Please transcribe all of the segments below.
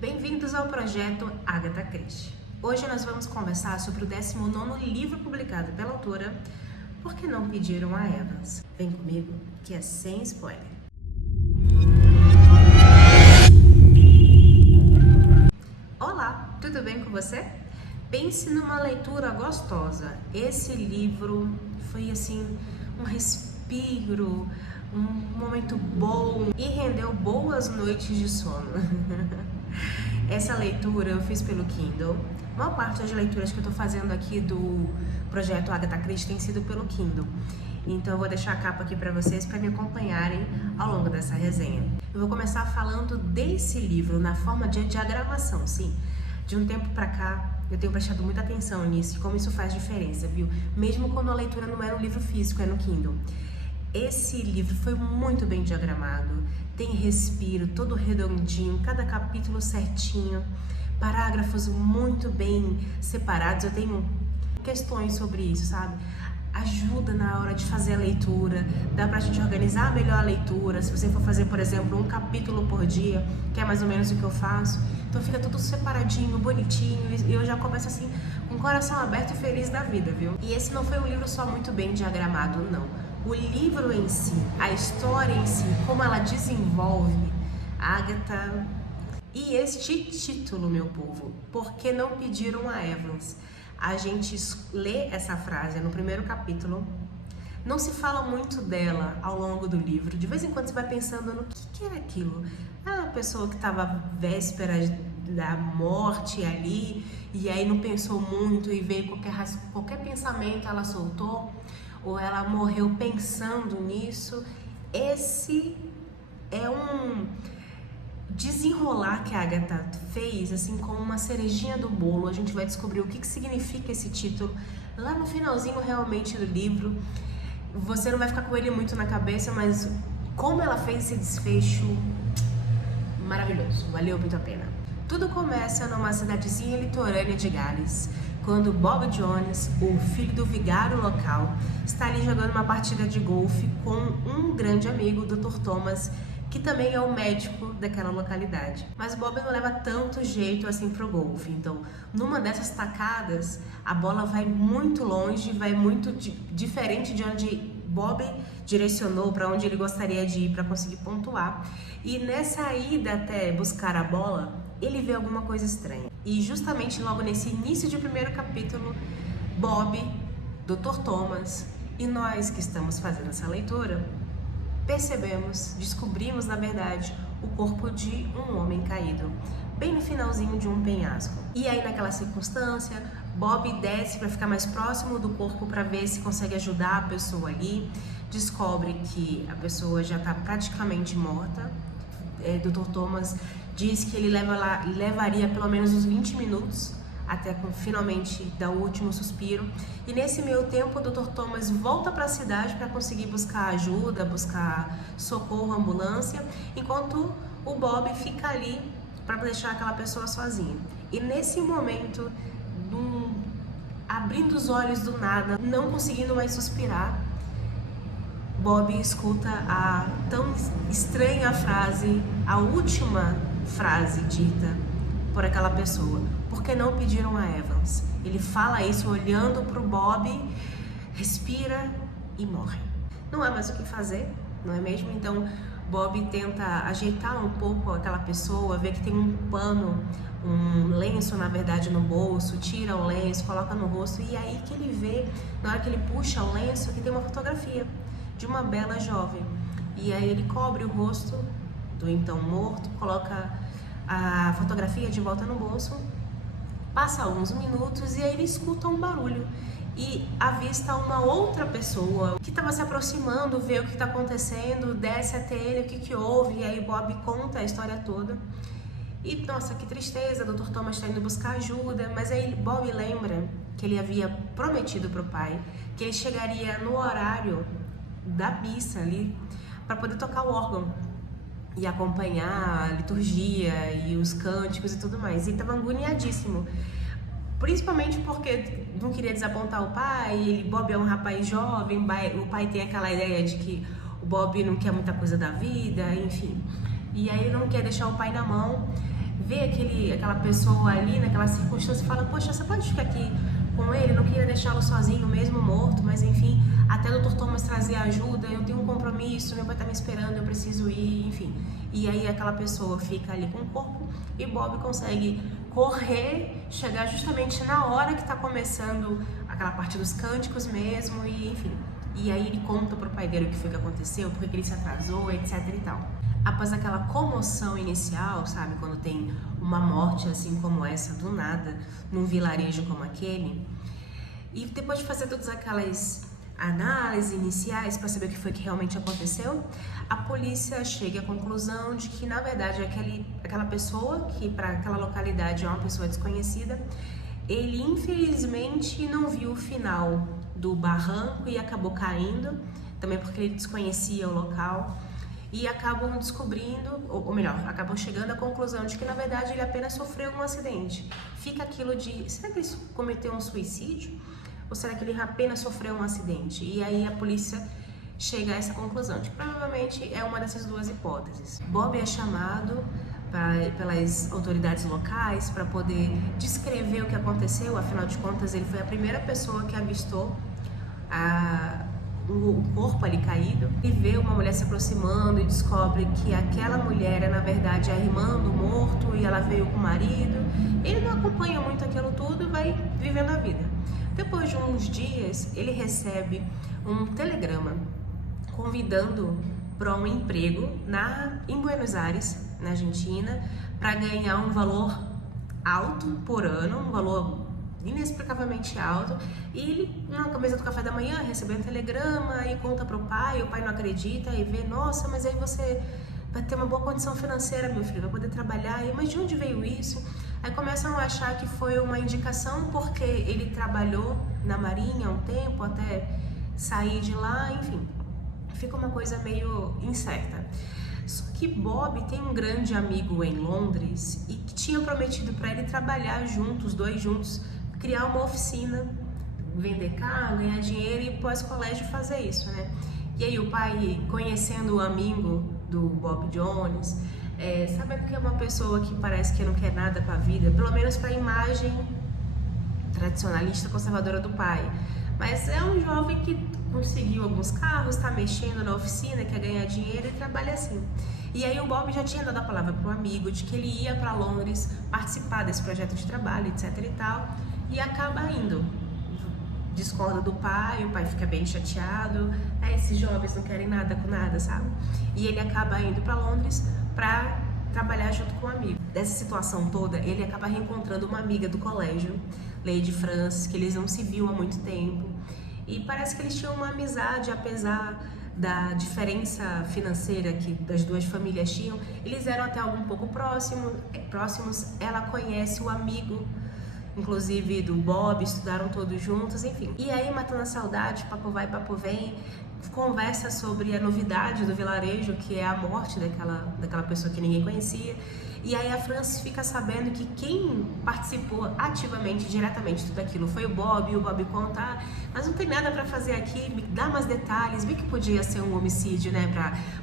Bem-vindos ao projeto Agatha Christie. Hoje nós vamos conversar sobre o 19º livro publicado pela autora, Por que não pediram a Evans? Vem comigo, que é sem spoiler. Olá, tudo bem com você? Pense numa leitura gostosa. Esse livro foi assim, um respiro, um momento bom e rendeu boas noites de sono. Essa leitura eu fiz pelo Kindle. A maior parte das leituras que eu tô fazendo aqui do projeto Agatha Christie tem sido pelo Kindle. Então eu vou deixar a capa aqui para vocês para me acompanharem ao longo dessa resenha. Eu vou começar falando desse livro na forma de diagramação, sim. De um tempo para cá, eu tenho prestado muita atenção nisso e como isso faz diferença, viu? Mesmo quando a leitura não é no livro físico, é no Kindle. Esse livro foi muito bem diagramado, tem respiro, todo redondinho, cada capítulo certinho, parágrafos muito bem separados. Eu tenho questões sobre isso, sabe? Ajuda na hora de fazer a leitura, dá pra gente organizar melhor a leitura. Se você for fazer, por exemplo, um capítulo por dia, que é mais ou menos o que eu faço, então fica tudo separadinho, bonitinho, e eu já começo assim, com o coração aberto e feliz da vida, viu? E esse não foi um livro só muito bem diagramado, não. O livro em si, a história em si, como ela desenvolve, Agatha. E este título, meu povo, Por que não pediram a Evans? A gente lê essa frase no primeiro capítulo, não se fala muito dela ao longo do livro. De vez em quando você vai pensando no que era aquilo. Ah, a pessoa que estava véspera da morte ali, e aí não pensou muito e veio qualquer pensamento ela soltou, ou ela morreu pensando nisso. Esse é um desenrolar que a Agatha fez, assim, como uma cerejinha do bolo. A gente vai descobrir o que significa esse título lá no finalzinho realmente do livro. Você não vai ficar com ele muito na cabeça, mas como ela fez esse desfecho maravilhoso, valeu muito a pena. Tudo começa numa cidadezinha litorânea de Gales, quando Bob Jones, o filho do vigário local, está ali jogando uma partida de golfe com um grande amigo, o Dr. Thomas, que também é o médico daquela localidade. Mas Bob não leva tanto jeito assim pro golfe. Então, numa dessas tacadas, a bola vai muito longe, vai muito diferente de onde Bob direcionou, para onde ele gostaria de ir para conseguir pontuar. E nessa ida até buscar a bola, ele vê alguma coisa estranha. E justamente logo nesse início de primeiro capítulo, Bob, Dr. Thomas e nós que estamos fazendo essa leitura, descobrimos na verdade o corpo de um homem caído, bem no finalzinho de um penhasco. E aí naquela circunstância, Bob desce para ficar mais próximo do corpo para ver se consegue ajudar a pessoa ali, descobre que a pessoa já está praticamente morta. Dr. Thomas diz que ele levaria pelo menos uns 20 minutos até finalmente dar o último suspiro. E nesse meio tempo, o Dr. Thomas volta para a cidade para conseguir buscar ajuda, buscar socorro, ambulância, enquanto o Bob fica ali para deixar aquela pessoa sozinha. E nesse momento, abrindo os olhos do nada, não conseguindo mais suspirar, Bob escuta a tão estranha frase, a última frase dita por aquela pessoa. Por que não pediram a Evans? Ele fala isso olhando pro Bob, respira e morre. Não há mais o que fazer, não é mesmo? Então Bob tenta ajeitar um pouco aquela pessoa, vê que tem um pano, um lenço na verdade no bolso, tira o lenço, coloca no rosto, e aí que ele vê, na hora que ele puxa o lenço, que tem uma fotografia de uma bela jovem. E aí ele cobre o rosto do então morto, coloca a fotografia de volta no bolso, passa alguns minutos e aí ele escuta um barulho e avista uma outra pessoa que estava se aproximando, vê o que está acontecendo, desce até ele, o que houve, e aí Bob conta a história toda. E nossa, que tristeza, o Dr. Thomas está indo buscar ajuda, mas aí Bob lembra que ele havia prometido para o pai que ele chegaria no horário da missa ali para poder tocar o órgão e acompanhar a liturgia e os cânticos e tudo mais. E estava agoniadíssimo, principalmente porque não queria desapontar o pai. Bob é um rapaz jovem, o pai tem aquela ideia de que o Bob não quer muita coisa da vida, enfim. E aí ele não quer deixar o pai na mão, vê aquela pessoa ali naquela circunstância e fala, poxa, você pode ficar aqui com ele? Não queria deixá-lo sozinho, mesmo morto, mas enfim, até o Dr. Thomas trazer ajuda, eu tenho um compromisso, meu pai tá me esperando, eu preciso ir, enfim. E aí aquela pessoa fica ali com o corpo e Bob consegue correr, chegar justamente na hora que tá começando aquela parte dos cânticos mesmo, e enfim. E aí ele conta pro pai dele o que foi que aconteceu, porque ele se atrasou, etc e tal. Após aquela comoção inicial, sabe, quando tem uma morte assim como essa, do nada, num vilarejo como aquele, e depois de fazer todas aquelas análises iniciais para saber o que foi que realmente aconteceu, a polícia chega à conclusão de que, na verdade, aquela pessoa, que para aquela localidade é uma pessoa desconhecida, ele infelizmente não viu o final do barranco e acabou caindo, também porque ele desconhecia o local. E acabam descobrindo, ou melhor, acabam chegando à conclusão de que na verdade ele apenas sofreu um acidente. Fica aquilo de, será que ele cometeu um suicídio? Ou será que ele apenas sofreu um acidente? E aí a polícia chega a essa conclusão, de que provavelmente é uma dessas duas hipóteses. Bob é chamado pelas autoridades locais para poder descrever o que aconteceu, afinal de contas ele foi a primeira pessoa que avistou o corpo ali caído, e vê uma mulher se aproximando e descobre que aquela mulher é na verdade a irmã do morto e ela veio com o marido. Ele não acompanha muito aquilo tudo e vai vivendo a vida. Depois de uns dias ele recebe um telegrama convidando para um emprego em Buenos Aires, na Argentina, para ganhar um valor alto por ano, um valor inexplicavelmente alto. E ele, na mesa do café da manhã, recebeu um telegrama e conta pro pai, o pai não acredita e vê, nossa, mas aí você vai ter uma boa condição financeira, meu filho, vai poder trabalhar, mas de onde veio isso? Aí começam a achar que foi uma indicação porque ele trabalhou na marinha há um tempo, até sair de lá, enfim, fica uma coisa meio incerta. Só que Bob tem um grande amigo em Londres e que tinha prometido para ele trabalhar juntos, os dois juntos, criar uma oficina, vender carro, ganhar dinheiro e pós-colégio fazer isso, né? E aí o pai, conhecendo o amigo do Bob Jones, sabe que é uma pessoa que parece que não quer nada com a vida, pelo menos para a imagem tradicionalista conservadora do pai. Mas é um jovem que conseguiu alguns carros, está mexendo na oficina, quer ganhar dinheiro e trabalha assim. E aí o Bob já tinha dado a palavra para o amigo de que ele ia para Londres participar desse projeto de trabalho, etc e tal, e acaba indo. Discorda do pai, o pai fica bem chateado, esses jovens não querem nada com nada, sabe? E ele acaba indo para Londres para trabalhar junto com um amigo. Dessa situação toda, ele acaba reencontrando uma amiga do colégio, Lady Frances, que eles não se viam há muito tempo. E parece que eles tinham uma amizade, apesar da diferença financeira que as duas famílias tinham. Eles eram até um pouco próximos. Ela conhece o amigo, inclusive do Bob, estudaram todos juntos, enfim. E aí, matando a saudade, papo vai, papo vem, conversa sobre a novidade do vilarejo, que é a morte daquela pessoa que ninguém conhecia. E aí a Frances fica sabendo que quem participou ativamente, diretamente de tudo aquilo foi o Bob, e o Bob conta, mas não tem nada para fazer aqui, me dá mais detalhes, vi que podia ser um homicídio, né,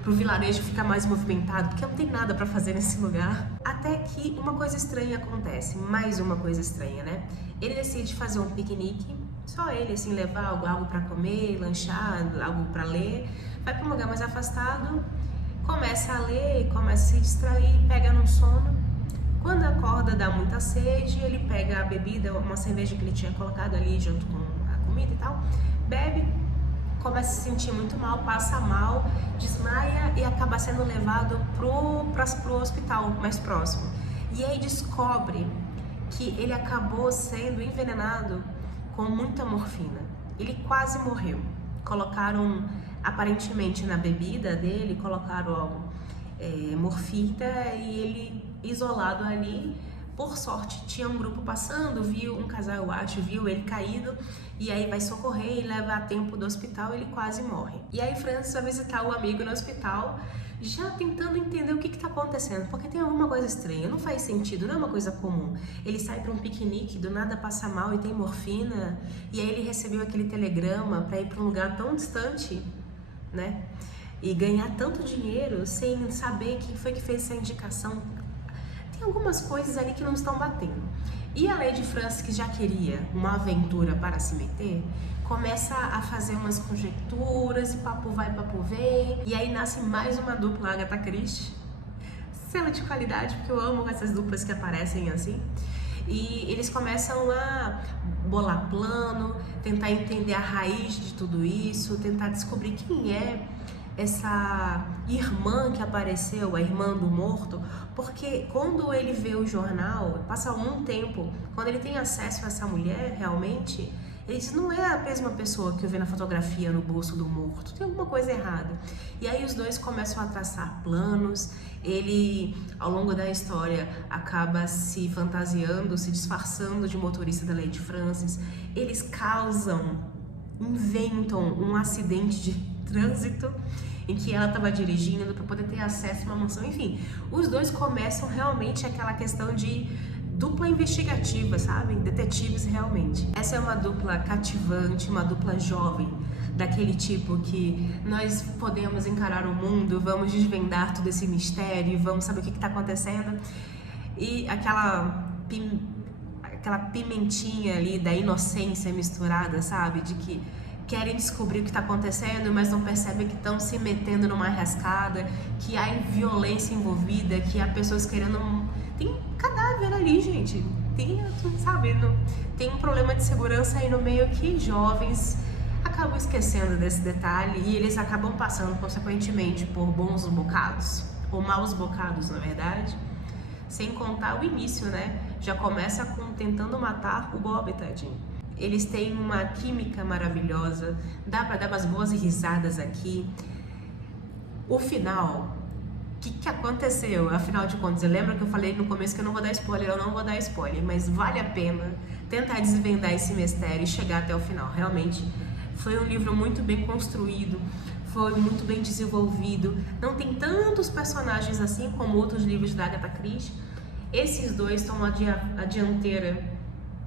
para o vilarejo ficar mais movimentado, porque não tem nada para fazer nesse lugar. Até que uma coisa estranha acontece, mais uma coisa estranha, né? Ele decide fazer um piquenique, só ele, assim, levar algo para comer, lanchar, algo para ler, vai para um lugar mais afastado, começa a ler, começa a se distrair, pega no sono. Quando acorda, dá muita sede, ele pega a bebida, uma cerveja que ele tinha colocado ali junto com a comida e tal, bebe, começa a se sentir muito mal, passa mal, desmaia e acaba sendo levado pro hospital mais próximo. E aí descobre que ele acabou sendo envenenado com muita morfina. Ele quase morreu. Colocaram, aparentemente na bebida dele, colocaram morfina e ele isolado ali. Por sorte, tinha um grupo passando, viu um casal, eu acho, viu ele caído, e aí vai socorrer e leva a tempo do hospital, ele quase morre. E aí Frances vai visitar o amigo no hospital, já tentando entender o que está acontecendo, porque tem alguma coisa estranha, não faz sentido, não é uma coisa comum. Ele sai para um piquenique, do nada passa mal e tem morfina, e aí ele recebeu aquele telegrama para ir para um lugar tão distante, né? E ganhar tanto dinheiro sem saber quem foi que fez essa indicação. Tem algumas coisas ali que não estão batendo. E a Lady Frances, que já queria uma aventura para se meter, começa a fazer umas conjecturas e papo vai, papo vem. E aí nasce mais uma dupla Agatha Christie. Selo de qualidade, porque eu amo essas duplas que aparecem assim. E eles começam a bolar plano, tentar entender a raiz de tudo isso, tentar descobrir quem é essa irmã que apareceu, a irmã do morto, porque quando ele vê o jornal, passa algum tempo, quando ele tem acesso a essa mulher, realmente, ele diz, não é a mesma pessoa que eu vi na fotografia no bolso do morto, tem alguma coisa errada. E aí os dois começam a traçar planos, ele, ao longo da história, acaba se fantasiando, se disfarçando de motorista da Lady Frances, eles inventam um acidente de trânsito em que ela estava dirigindo para poder ter acesso a uma mansão, enfim, os dois começam realmente aquela questão de dupla investigativa, sabe? Detetives realmente. Essa é uma dupla cativante, uma dupla jovem, daquele tipo que nós podemos encarar o mundo, vamos desvendar todo esse mistério, vamos saber o que está acontecendo, e aquela pimentinha ali da inocência misturada, sabe? De que querem descobrir o que está acontecendo, mas não percebem que estão se metendo numa rascada, que há violência envolvida, que há pessoas querendo... Tem cadáver ali, gente. Tem um problema de segurança aí no meio que jovens acabam esquecendo desse detalhe e eles acabam passando, consequentemente, por bons bocados, ou maus bocados, na verdade. Sem contar o início, né? Já começa com tentando matar o Bob, tadinho. Eles têm uma química maravilhosa, dá pra dar umas boas risadas aqui. O final, o que aconteceu? Afinal de contas, lembra que eu falei no começo que eu não vou dar spoiler? Eu não vou dar spoiler, mas vale a pena tentar desvendar esse mistério e chegar até o final. Realmente, foi um livro muito bem construído, foi muito bem desenvolvido. Não tem tantos personagens assim como outros livros da Agatha Christie. Esses dois tomam a dianteira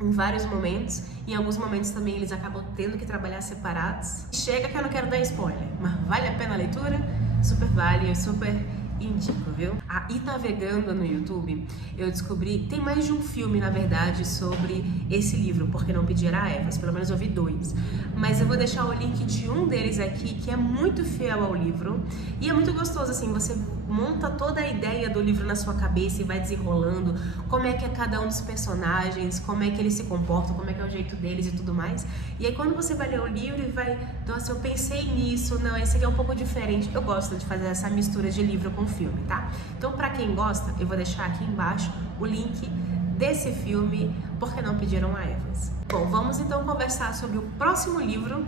em vários momentos, em alguns momentos também eles acabam tendo que trabalhar separados. Chega que eu não quero dar spoiler, mas vale a pena a leitura? Super vale, eu super indico, viu? E navegando no YouTube, eu descobri, tem mais de um filme, na verdade, sobre esse livro, Porque Não Pedir a Evas, pelo menos eu vi 2. Mas eu vou deixar o link de um deles aqui, que é muito fiel ao livro, e é muito gostoso, assim, você monta toda a ideia do livro na sua cabeça e vai desenrolando, como é que é cada um dos personagens, como é que eles se comportam, como é que é o jeito deles e tudo mais. E aí quando você vai ler o livro e vai, nossa, eu pensei nisso, não, esse aqui é um pouco diferente. Eu gosto de fazer essa mistura de livro com filme, tá? Então, pra quem gosta, eu vou deixar aqui embaixo o link desse filme, Porque Não Pediram a Evas. Bom, vamos então conversar sobre o próximo livro,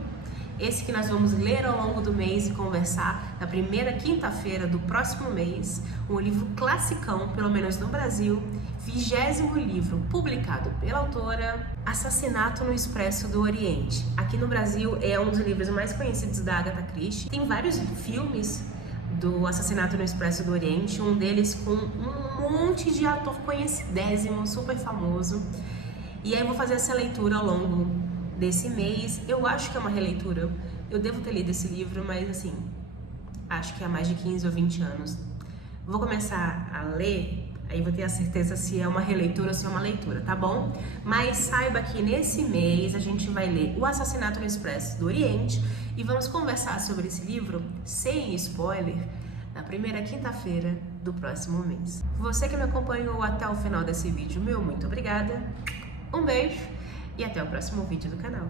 esse que nós vamos ler ao longo do mês e conversar na primeira quinta-feira do próximo mês, um livro classicão, pelo menos no Brasil, 20º livro, publicado pela autora, Assassinato no Expresso do Oriente. Aqui no Brasil é um dos livros mais conhecidos da Agatha Christie. Tem vários filmes do Assassinato no Expresso do Oriente, um deles com um monte de ator conhecidésimo, super famoso. E aí eu vou fazer essa leitura ao longo desse mês. Eu acho que é uma releitura, eu devo ter lido esse livro, mas assim, acho que há mais de 15 ou 20 anos. Vou começar a ler, aí vou ter a certeza se é uma releitura ou se é uma leitura, tá bom? Mas saiba que nesse mês a gente vai ler O Assassinato no Expresso do Oriente e vamos conversar sobre esse livro sem spoiler na primeira quinta-feira do próximo mês. Você que me acompanhou até o final desse vídeo, meu muito obrigada, um beijo e até o próximo vídeo do canal.